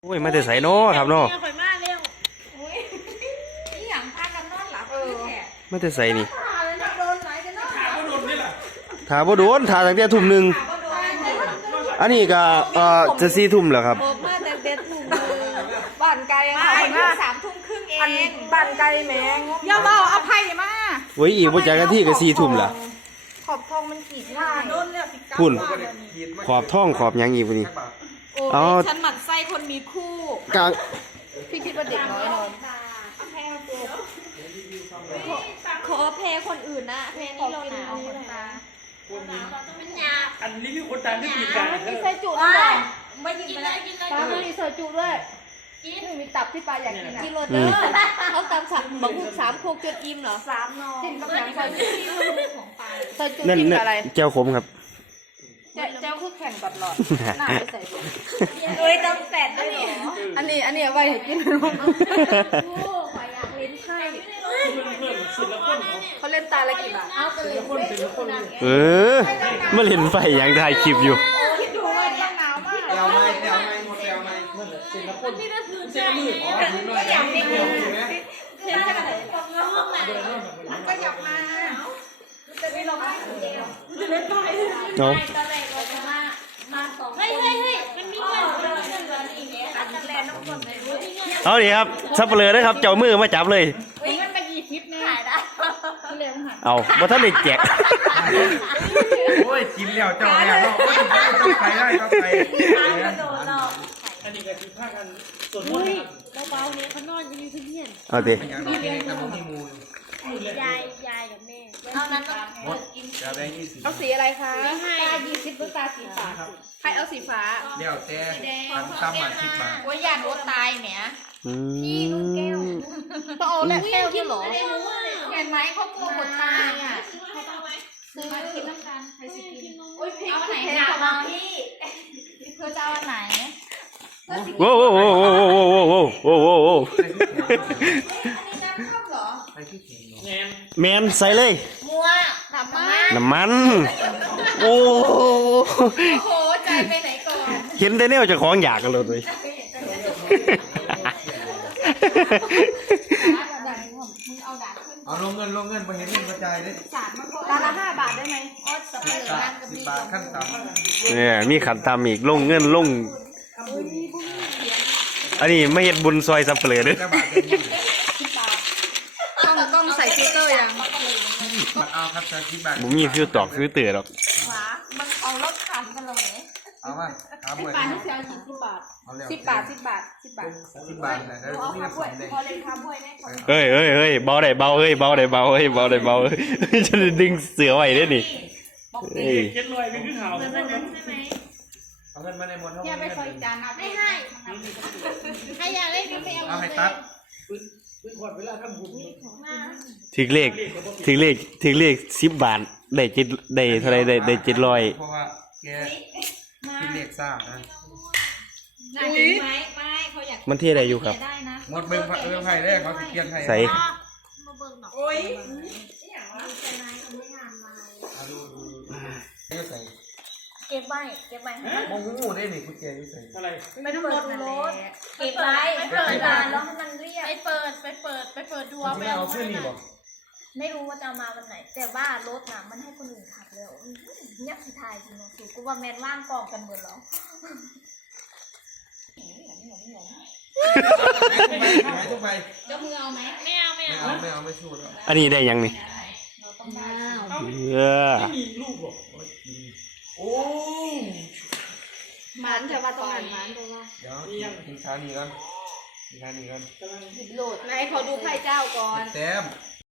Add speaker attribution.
Speaker 1: โอ้ยมาแต่ใส่เนาะครับเนาะ
Speaker 2: ข่อยมาเร็วโอ้ยนี่หยังพากันนอนหลับ
Speaker 1: มาแต่ใส่นี่
Speaker 2: โดนไหลกันเนาะ
Speaker 1: ถาบ่โดนถาตั้งแต่ทุ่มหนึ่งอันนี้ก็จะ4 ทุ่มแล้วครับ
Speaker 2: บอกมาแต่เด็ดถุงบ้านไกลค่ะ3 ทุ่มครึ่งเองบ้านไกลแมงอย่าเบาเอาไผ่มา
Speaker 1: โอ้ยอีกบ่จักนาทีก็4 ทุ่มแล้ว
Speaker 2: ขอบทองมันขีดง่ายโดนแล้วสิกลับ
Speaker 1: พุ่นขอบท่องขอบหยังอีกบ่นี่
Speaker 2: โอ้ยฉันหมั่นไส้คนมีคู่
Speaker 1: กลาง
Speaker 2: พี่คิดว่าเด็กน้อยนอนขอแพ้คนอื่นนะแพ้นี่เราหนาวคนตา
Speaker 3: อันนี้มีคนดังที่ปีกัน
Speaker 2: มีใส่จุด้วยเหรอไม่กินเลยปลาไม่มีใส่จุด้วยกินมีตับที่ปลาอยากกินกินเลยเด้อเขาตามสั่งบักบุก3 โคกจนอิ่มเหรอ3 นอกินกับอย่างใส่จุของปลาใส่จุกินอะไร
Speaker 1: แก้วขมครับ
Speaker 2: เจ้าคือแข่งกับหลอดหน้าไปใส่จุโดยจำแปดได้เหรออันนี้เอาไว้ให้กินโอ้ขอยอยากเล่นไพ่เขาเล่นตาละกี่บาทเอาไปเลย
Speaker 1: มาเล่นไฟหยังถ่ายคลิปอยู่
Speaker 2: คิดดูว่ายังหนาวมาก
Speaker 3: เอาไม่หมดแล้วไม่เมื่อเสร็จแล้วคนที่นั่นคือเจ้ามืออ๋อไม่อยากเด็กเลย
Speaker 2: เห็นขนาดไหนปอกเงาห้องไหนก็อยากมาจะไม่ลงมาจะเล่นไป
Speaker 1: เนาะ
Speaker 2: ตอนแรกเราจะมา2 คนเฮ้ยมันมีเงินอีกเนี่ยอาจจะแลนน้ำคนเลยรู้ที่เงิน
Speaker 1: เอาดิครับซับเปลือเด้อครับเจ้ามือมาจับเลย
Speaker 2: เงินไปกี่คลิปเนี่ยถ่ายได้เร็วค่ะ
Speaker 1: เอาบ่ทันได้แจก
Speaker 3: โอ้ยกินแล้วเจ้าแล้วต้องไปได้ต้องไป
Speaker 2: กระโดดหรอก
Speaker 3: อันนี้ก็คือภาคกันส่วน
Speaker 2: อุ้ยเบาๆเนี่ยเขานอนกันอยู่ที่เพียน
Speaker 1: เอาดิ
Speaker 3: อย่างนี้เองกับมีมู
Speaker 2: ยายกับแม่เอานั้นต้อง
Speaker 3: หมดจะได้20
Speaker 2: เอาสีอะไรคะตา20หรือตาสีฟ้าใครเอาสีฟ้า
Speaker 3: เดี๋ยวแต่ทำมา10 บาท
Speaker 2: ว่ายานโอตายเนี่ย
Speaker 1: อืม
Speaker 2: ต้องเอาแหละแก้วด้วยเหรอเห็นไหมเขากลัวหมดตายอ่ะซื้อมากินน้ำกันใครสิกินโอ้ยเพลงเอาไหนหนักมาพี่เธอจะเอาอันไหน
Speaker 1: โว้โว้โว้โว้โว้โว้โว้โว้โว้โว้
Speaker 2: อันนี้น้ำส้มเหรอ
Speaker 3: ไปที่เขียนแงน
Speaker 1: แมนใส่เลย
Speaker 2: มัวทำมา
Speaker 1: น้ำมัน โอ้
Speaker 2: โอ้โหใจไปไหนก่อน
Speaker 1: เห็นแต่แนวเจะของอยากกันเลย
Speaker 3: เอาลงเงินไปเห็นเงินกระจายได้
Speaker 2: ร้านละ5 บาทได้ไหมอ๋อสับเปลือกนั่นก็มี
Speaker 3: 10 บาทขั้นต่ำ
Speaker 1: เนี่ยมีขันตามอีกลงเงินลง อันนี้ไม่เห็ดบุญซอยสับเปลือเด้อ
Speaker 3: 10 บาทเอง
Speaker 2: ต้องใส่ฟิลเตอร์ยัง
Speaker 3: เอาครับจะ10 บาท
Speaker 1: บุมีฟิวตอกฟิวเตือหรอก
Speaker 2: หวามันเอารถขันกันเลย
Speaker 3: เอามาเอาบ่อย
Speaker 2: 10 บาทที่เสีย10 บาท
Speaker 3: เอาแล้ว
Speaker 2: 10 บาท 10 บาท 10 บาท
Speaker 3: 10 บาทนะแล้ว
Speaker 2: เอา
Speaker 3: นี่
Speaker 2: ข้า
Speaker 3: ก็
Speaker 2: ว
Speaker 3: 2
Speaker 2: บ้วย
Speaker 3: ได้
Speaker 2: พอเลยข้าวบ้วยได้
Speaker 1: เฮ้ยเฮ้ยเฮ้ยเบาได้เบาเฮ้ยเบาได้เบาเฮ้ยเบาได้เบาเฮ้ยจะดึงเสือไว้ได้นี่เฮ้ย
Speaker 3: เจ็ดลอยเป็นขึ้นเขา
Speaker 2: เหมือนวันนั้นใช่ไหม
Speaker 3: เอาเงินมาในหมดเท่า
Speaker 2: อย่าไป
Speaker 3: นี้
Speaker 2: ซอยจานไม่ให้ใครอยากเล่นไปเอา
Speaker 3: เอาให้ตัด
Speaker 1: ถึงเลขถึงเลข10 บาทได้เจ็ดได้เท่าไรได้700
Speaker 3: เพราะว่าแกกินเด็กซ่านะ
Speaker 2: น่ากินไหมไม่เขาอยาก
Speaker 1: มันเท่ได้อยู่ครับ
Speaker 2: ได้นะ
Speaker 3: หมดเบิ่งไผ่แรกเขาสิเกียนไผ่
Speaker 1: ใส่
Speaker 2: มาเบิ่งหน่อยโอ้ย
Speaker 3: ดูก็ใส่
Speaker 2: เก็บไว้ให้
Speaker 3: มองงูได้นี่คุณแกก็ใส่อะไร
Speaker 2: ไม่ต้องเปิดรถเก็บไว้ไม่เปิดร้านแล้วให้มันเรียกไปเปิดดูเอาไป
Speaker 3: ไม่เอาเสื้อนี่บอก
Speaker 4: ไม่รู้ว่าจะเอามาวันไหน แต่ว่ารถน่ะมันให้คนอื่นขับแล้วเงียบสิทายจริงๆสูกูว่าแมนว่างกองกันหมดแล้ว
Speaker 3: ไม่ต้องไป
Speaker 2: จะมือเอาไหมไม่เอา
Speaker 3: ไม่เอาไม่ชูด
Speaker 1: อันนี้ได้ยังนี่เออ
Speaker 3: โอ้
Speaker 2: หมันแต่ว่าตรงนั้นหมันตรงนั้น
Speaker 3: เดี๋ยวกินขาหนีกัน
Speaker 2: โหลดให้เขาดูไพ่เจ้าก่อน
Speaker 3: แต้ม